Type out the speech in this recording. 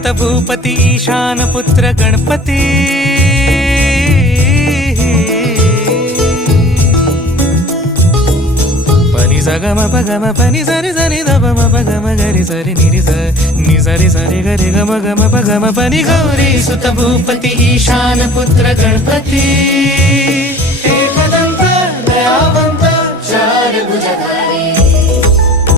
सुत भूपती ईशान पुत्र गणपती पनि सगम पगम पनि सरि सरि दप म पगम गरि सरि निरि स नि सरि सरि गरि गम गम पगम पनि गौरी सुत भूपती ईशान पुत्र गणपती एकदन्त दयावन्त